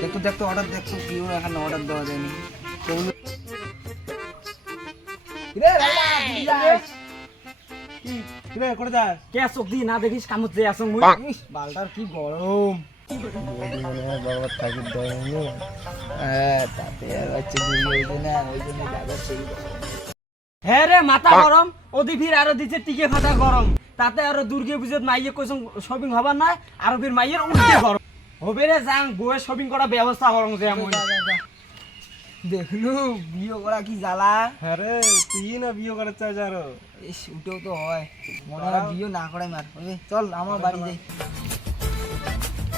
দেখতো দেখতো অর্ডার দেখতো কি এখানে অর্ডার দেওয়া যায়নি না দেখিস কামত যে আসং মুই বালটার কি গরম হ্যাঁ রে মাথা গরম ওদি ফির আরো দিছে টিকে ফাটা গরম তাতে আরো দুর্গে পুজোত মাইয়ে কইছং শপিং হবার না আরো ফির মাইয়ের উল্টে গরম হবে রে যাং বউয়ের শপিং করা ব্যবস্থা করং যে আমি দেখলু বিয়ে করা কি জ্বালা হ্যাঁ রে তুই না বিয়ে করার চাই আরো ইস উঠেও তো হয় মনে হয় বিয়ে না করাই মার চল আমার বাড়ি যাই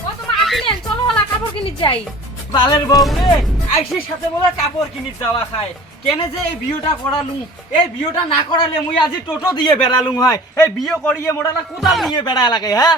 ও তোমা আসলেন চলো হলা কাপড় কিনে যাই বালের বউ রে আইসির সাথে বলে কাপড় কিনি যাওয়া খায় কেনে যে এই বিয়েটা করালুম এই বিয়েটা না করালে মুই আজি টোটো দিয়ে বেড়ালুম হয় এই বিয়ে করিয়ে মোটালা কোদাল নিয়ে বেড়া লাগে হ্যাঁ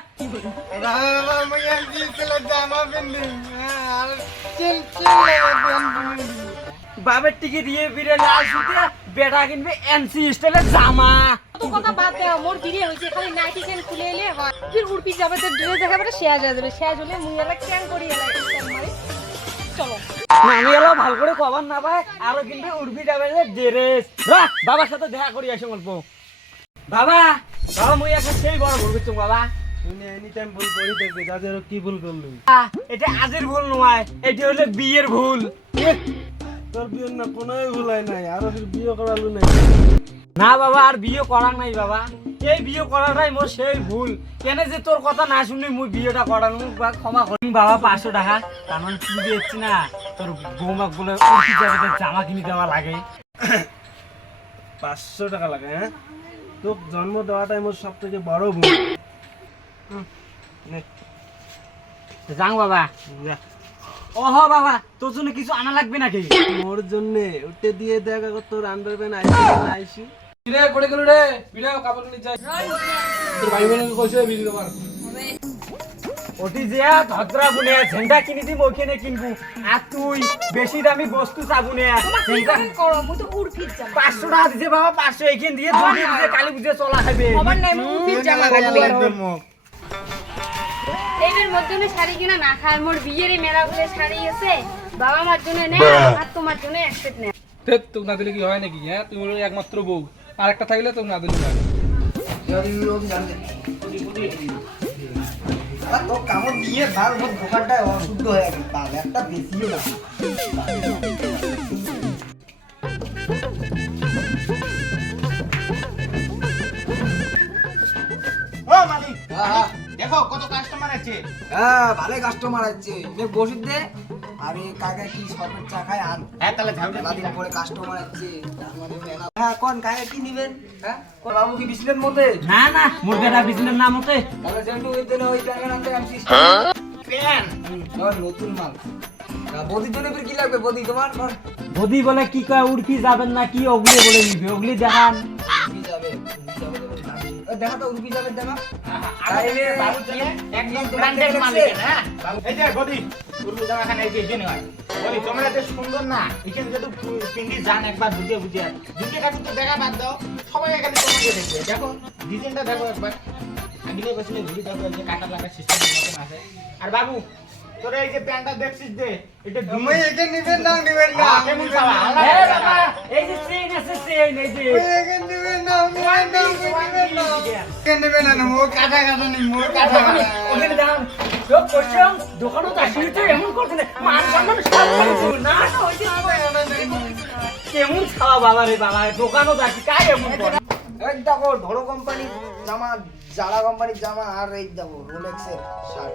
বাবের টিকে দিয়ে ফিরে লাল সুতে বেটা কিনবে এনসি স্টাইলের জামা তো কথা বাদ দাও মোর বিয়ে হইছে খালি নাইটি ক্যান খুলে এলে হয় ফির উড়পি যাবে তো ড্রেস দেখাবে শেয়ার যাবে শেয়ার হলে মুই এলা ক্যান করি এলা মারি চলো আমি এলো ভাল করে কবার না ভাই আরো কিন্তু উড়বি যাবে যে ড্রেস বাবার সাথে দেখা করি আসে অল্প বাবা বাবা মুই একটা সেই বড় ভুল করছি বাবা তুই এনি টাইম ভুল করি দেখবি যাদের কি ভুল করলি এটা আজের ভুল নয় এটা হলো বিয়ের ভুল তোর বিয়ের না কোনোই ভুল হয় নাই আরো ফির বিয়ে করালু নাই না বাবা আর বিয়ে করার নাই বাবা এই বিয়ে করাটাই মোর সেই ভুল কেন যে তোর কথা না শুনে মুই বিয়েটা করানো বা ক্ষমা করি বাবা 500 টাকা তার মানে তুই দিচ্ছি না তোর বৌমাক বলে উঠি যাবে জামা কিনে দেওয়া লাগে 500 টাকা লাগে হ্যাঁ তোর জন্ম দেওয়াটাই মোর সব থেকে বড় ভুল নে যাং বাবা ওহ বাবা তোর জন্য কিছু আনা লাগবে নাকি মোর জন্য উঠে দিয়ে দেখ তোর আন্ডারপ্যান্ট আইসি না আইসি রে করে গেল রে ভিডিও কাপড় নিয়ে যাই তোর ভাই বোন কইছে ভিডিও কর ওটি যে ধদ্রা বুনে ঝেন্ডা কিনে দিব ওখানে কিনবো আর তুই বেশি দামি বস্তু চাবুনে ঝেন্ডা করো মুই তো উড়পি যাবো 500 টাকা দিছে বাবা 500 এখান দিয়ে দুর্গা পূজা কালী পূজা চলা খাবে খবর নাই মুই উড়পি জামা কাপড় এইটার মধ্যে শাড়ি কিনা না খায় মোর বিয়ের মেলা বলে শাড়ি আছে বাবা মার জন্য নে আর তোমার জন্য এক সেট নে তে তুই না দিলে কি হয় নাকি হ্যাঁ তুমি হলো একমাত্র বউ আর একটা থাকলে তুমি না দিলে না তো কামড় দিয়ে ভালো দোকানটা অশুদ্ধ হয়ে গেছে তাহলে একটা বেশিও না ও মালিক দেখো কত কাস্টমার আছে হ্যাঁ ভালো কাস্টমার আছে বসিত দে আরে কাকা কি সরকার চা খায় আন হ্যাঁ তাহলে ঝাউটা মেলা দিন পরে কাস্টমার আছে আমাদের মেলা হ্যাঁ কোন কাকা কি নিবেন হ্যাঁ কোন বাবু কি বিসলের মধ্যে না না মুরগাটা বিজনেস নাম হতে তাহলে যেটু ওই দিন ওই প্যাকেট আনতে আমি প্যান নতুন মাল বদির জন্য কি লাগবে বদি তোমার বদি বলে কি কয় উড়পি যাবেন না কি ওগুলি বলে নিবে ওগুলি দেখান উড়পি যাবে দেখা তো উড়পি যাবে দেখা আরে বাবু চলে একদম ব্র্যান্ডেড মালিক হ্যাঁ এই যে বডি পুরো জামা খানে এই যে এখানে হয় বলি তোমরা যে সুন্দর না এখানে যেটু পিন্ডি জান একবার বুঝে বুঝে দুটো কাছে তো দেখা বাদ দাও সবাই এখানে তোমাকে দেখবে দেখো ডিজাইনটা দেখো একবার আগিলে বসলে ঘুরি দেখো এই যে কাটা লাগা সিস্টেম মতন আছে আর বাবু তোর এই যে প্যান্টটা দেখছিস দে এটা তুমি এখানে নিবেন না কেমন চাওয়া এ বাবা এই যে ট্রেন আছে ট্রেন এই যে এখানে নিবেন না এখানে নিবেন না মো কাটা কাটা নি মো কাটা কাটা ওখানে দাম সব করছম দোকানও তো আসলে তো এমন করছ না মান সম্মান সব কিছু না না ওই যে কেমন খাওয়া বাবা রে বাবা দোকানও দেখি কাই এমন করে এই দেখো ধরো কোম্পানি জামা জারা কোম্পানির জামা আর এই দেখো রোলেক্সের শার্ট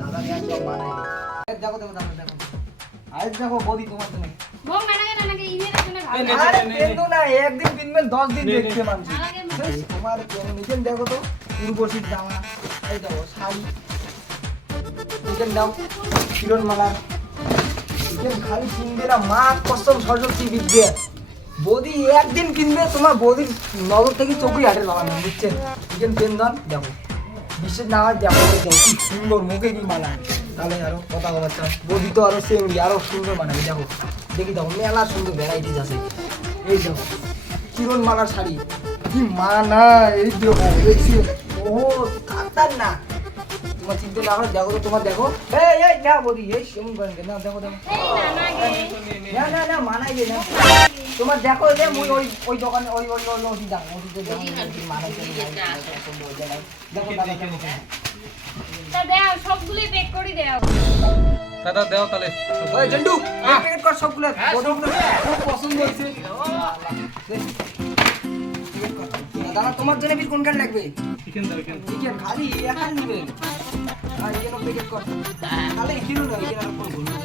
দাদা নিয়ে সব বানাই এই দেখো দেখো দেখো দেখো আজ দেখো বডি তোমার তুমি মো নানাকে ইমেল আছে না আরে পেন্দু না একদিন কিনবেন 10 দিন দেখতে মানুষ নানাকে তোমার কেন নিছেন দেখো তো পূর্বশীর জামা এই দেখো শাড়ি নিছেন দাও কিরণ মালা নিছেন খালি কিনবে না মা কসম সরস্বতী বিদ্যা বডি একদিন কিনবে তোমার বডির নজর থেকে চোখই হাটের বাবা না বুঝছেন নিছেন পেন্দন দেখো বিশ্বের নাম দেখো দেখো কি সুন্দর মুখে কি মালা তাহলে আরো কথা বলার চাষ বডি তো আরো সেমলি আরো সুন্দর বানাবে দেখো দেখি দেখো মেলা সুন্দর ভ্যারাইটিস আছে এই দেখো কিরণ মালার শাড়ি কি মানা এই দেখো দেখছি ও কাতার না তোমার চিন্তা না করে দেখো তো, তোমার দেখো। এই এই না বলি, এই সেমন করেন কেন? না দেখো দেখো। এই না না গে না না না মানাই যে না। তোমার দেখো যে মুই ওই দোকানে ওই দাম ওদিকে দাম মানাই যে না। দেখো দাদা দেখো। তা দাও সবগুলো পেক করে দাও। দাদা দেও তাহলে ওই জন্টু এক প্যাকেট কর সবগুলো। বড়গুলো খুব পছন্দ হয়েছে। দাদা তোমার জন্য কোন কার্ড লাগবে? চিকেন দাও চিকেন চিকেন খালি একাল নিবে। আর এখানে প্যাকেট কর। খালি কিলো না এখানে আর কোন ভুল না।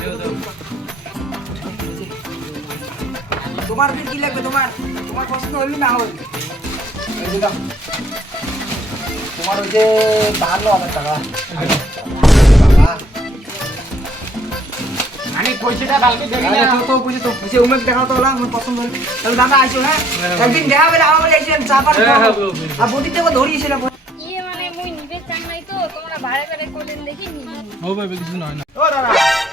দেও দাও তোমার কি লাগবে? তোমার পছন্দ হইলো না হইলো? এই যে দাও। তোমার ওই যে 52,000 টাকা। বাবা মানে পয়সাটা কালকে দেখি না তো বুঝি তো বুঝি উমেক দেখাও তো হলো আমার পছন্দ হলো। তাহলে দাদা আইছো হ্যাঁ? একদিন দেখা হলে আমার আইছিলেন চা পান হ্যাঁ, হ্যাঁ, খাবো। বলো। আর বটিতে কো ধরিয়েছিলাম। ইয়ে মানে মুই নিবে চান নাই তো তোমরা ভাড়া করে করলেন দেখি নি। ও ভাই কিছু নয় না ও দাদা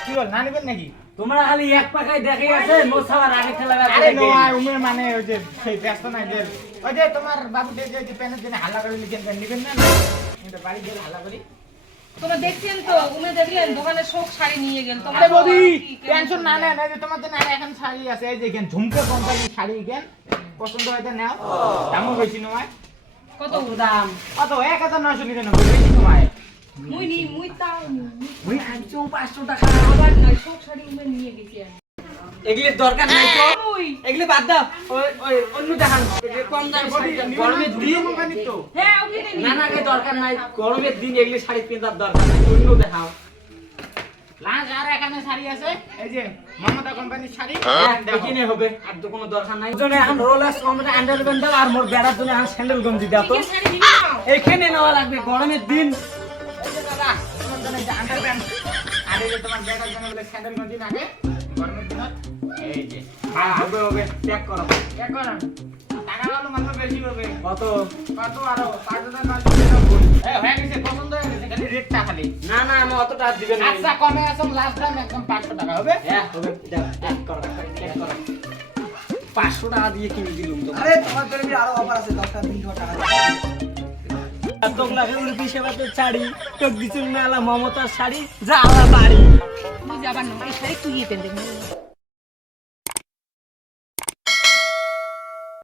কি বল না নেবেন নাকি? তোমরা খালি এক পাকায় দেখে আছে মোর সবার আগে ঠেলা আরে নয় উমের মানে ওই যে সেই ব্যস্ত নাই যে ওই যে তোমার বাবু যে প্যানের জন্য হাল্লা করে নিবেন না এটা বাড়ি গেলে হাল্লা করি। তোমরা দেখছেন তো উনি দেখলেন দোকানে শোক শাড়ি নিয়ে গেল তোমরা আরে বৌদি টেনশন না নেন এই যে তোমার জন্য আরে এখন শাড়ি আছে এই যে এখানে ঝুমকে কোম্পানির শাড়ি এখানে পছন্দ হয়তো নাও দামও বেশি নয় কত দাম কত 1999 বেশি নয় মুই তাও ওই আনছো 500 টাকা আবার নাই শোক শাড়ি উনি নিয়ে গেছি আমি। এগুলির দরকার নাই তো ওই এগুলি বাদ দাও ওই অন্য দেখান কম দামে গরমের দিন কোম্পানি তো হ্যাঁ ওখানে না না কে দরকার নাই গরমের দিন এগুলি শাড়ি কেনার দরকার নাই অন্য দেখাও লাজ আর এখানে শাড়ি আছে এই যে মমতা কোম্পানির শাড়ি দেখিনে হবে আর তো কোনো দরকার নাই জন্য এখন রোলাক্স কমরে আন্ডারপ্যান্ট দাও আর মোর বেড়ার জন্য এখন স্যান্ডেল গঞ্জি দাও তো কি শাড়ি দিবি না এইখানে নেওয়া লাগবে গরমের দিন এই যে দাদা তোমার জন্য এই যে আন্ডারপ্যান্ট আর এই যে তোমার ব্যাটার জন্য বলে স্যান্ডেল গঞ্জি লাগে গরমের দিনত এই যে হবে হবে চেক করো কে করেন টাকা গেল মাত্র বেশি হবে কত কত আরো 5,999 এই হয়ে গেছে পছন্দ হয়ে গেছে খালি রেটটা খালি না না আমি অত টাকা দিবেন না আচ্ছা কমে আসুন লাস্ট দাম একদম 500 টাকা হবে হ্যাঁ হবে চেক করো চেক করো 500 টাকা দিয়ে কিনে দিলুম তো আরে তোমার জন্য আরো অফার আছে 10 টাকা 20 টাকা। তোক লাগে উড়পি সেবাতে শাড়ি তোক দিছুন মেলা মমতার শাড়ি যা আলা বাড়ি তুই যাবার না এই শাড়ি তুই পেন দেখ